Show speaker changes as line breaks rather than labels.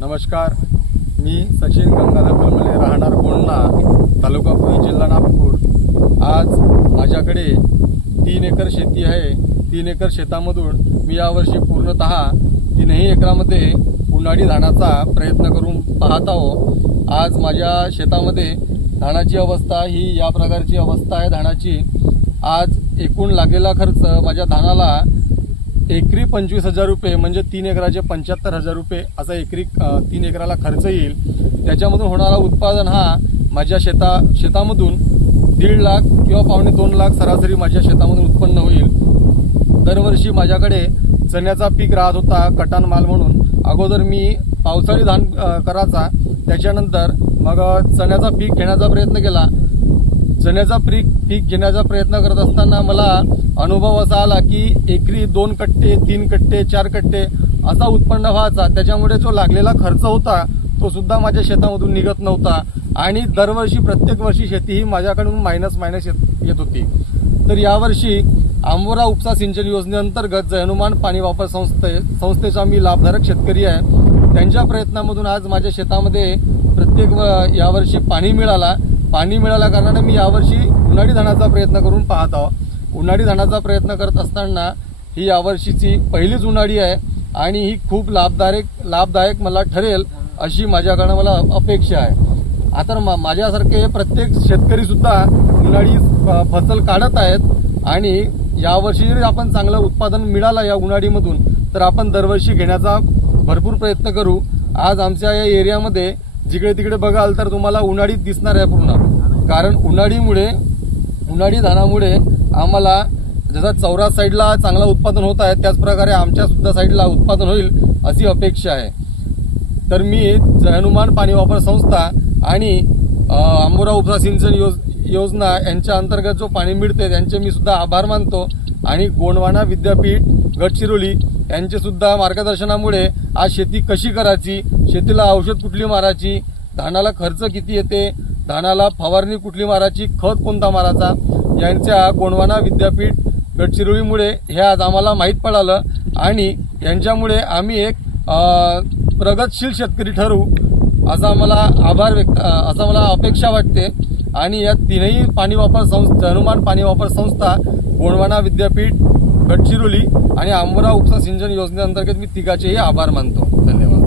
नमस्कार. मी सचिन गंगाधर कलमले राहणार गोंडणा तालुका पुणे जिल्हा नागपूर. आज माझ्याकडे तीन एकर शेती आहे. तीन एकर शेतामधून मी यावर्षी पूर्णत तीनही एकरामध्ये उन्हाळी धानाचा प्रयत्न करून पाहत आहो. आज माझ्या शेतामध्ये धानाची अवस्था ही या प्रकारची अवस्था आहे. धानाची आज एकूण लागलेला खर्च माझ्या धानाला एकरी पंचवीस हजार रुपये म्हणजे तीन एकराचे पंच्याहत्तर हजार रुपये असा एकरी तीन एकराला खर्च येईल. त्याच्यामधून होणारा उत्पादन हा माझ्या शेता शेतामधून दीड लाख किंवा पावणे दोन लाख सरासरी माझ्या शेतामधून उत्पन्न होईल. दरवर्षी माझ्याकडे चण्याचा पीक राहत होता कटान माल म्हणून. अगोदर मी पावसाळी धान करायचा. त्याच्यानंतर मग चण्याचा पीक घेण्याचा प्रयत्न केला. चण्याचा पीक पीक घेण्याचा प्रयत्न करत असताना मला अनुभव असा आला की एकरी दोन कट्टे तीन कट्टे चार कट्टे असा उत्पन्न व्हायचा. त्याच्यामुळे जो लागलेला खर्च होता तो सुद्धा माझ्या शेतामधून निघत नव्हता आणि दरवर्षी प्रत्येक वर्षी शेती ही माझ्याकडून मायनस मायनस येत येत होती. तर यावर्षी आंबोरा उपसा सिंचन योजनेअंतर्गत जय हनुमान पाणी वापर संस्थे संस्थेचा मी लाभधारक शेतकरी आहे. त्यांच्या प्रयत्नामधून आज माझ्या शेतामध्ये प्रत्येक व- यावर्षी पाणी मिळाला. पाणी मिळाल्या कारणाने मी यावर्षी उन्हाळी धानाचा प्रयत्न करून पाहत आहोत उन्हाळी धानाचा प्रयत्न करत असताना ही यावर्षीची पहिलीच उन्हाळी आहे आणि ही खूप लाभदायक लाभदायक मला ठरेल अशी माझ्याकडनं मला अपेक्षा आहे. आता मा- माझ्यासारखे प्रत्येक शेतकरीसुद्धा उन्हाळी फसल काढत आहेत आणि यावर्षी जरी आपण चांगलं उत्पादन मिळालं या उन्हाळीमधून तर आपण दरवर्षी घेण्याचा भरपूर प्रयत्न करू. आज आमच्या या एरियामध्ये जिकडे तिकडे बघाल तर तुम्हाला उन्हाळीत दिसणार आहे पूर्ण. कारण उन्हाळीमुळे उन्हाळी धानामुळे आम्हाला जसं चौरा साईडला चांगला उत्पादन होत आहे त्याचप्रकारे आमच्यासुद्धा आमच्या सुद्धा साईडला उत्पादन होईल अशी अपेक्षा आहे. तर मी हनुमान पाणी वापर संस्था आणि अंबोरा उपसा सिंचन योज योजना यांच्या अंतर्गत जो पाणी मिळते त्यांचे मी सुद्धा आभार मानतो. आणि गोंडवाना विद्यापीठ गडचिरोली यांचे सुद्धा मार्गदर्शनामुळे आज शेती कशी करायची शेतीला औषध कुठली मारायची धानाला खर्च किती येते धानाला फवारणी कुठली मारायची खत कोणता मारायचा यांच्या गोंडवाना विद्यापीठ गडचिरोलीमुळे हे आज आम्हाला माहीत पडालं आणि यांच्यामुळे आम्ही एक प्रगतशील शेतकरी ठरू असा मला आभार व्यक्त असा मला अपेक्षा वाटते. आणि या तीनही पाणी वापर संस्था हनुमान पाणी वापर संस्था गोंडवाना विद्यापीठ गडचिरोली आणि आंबोरा उपसा सिंचन योजनेअंतर्गत मी तिघाचेही आभार मानतो. धन्यवाद.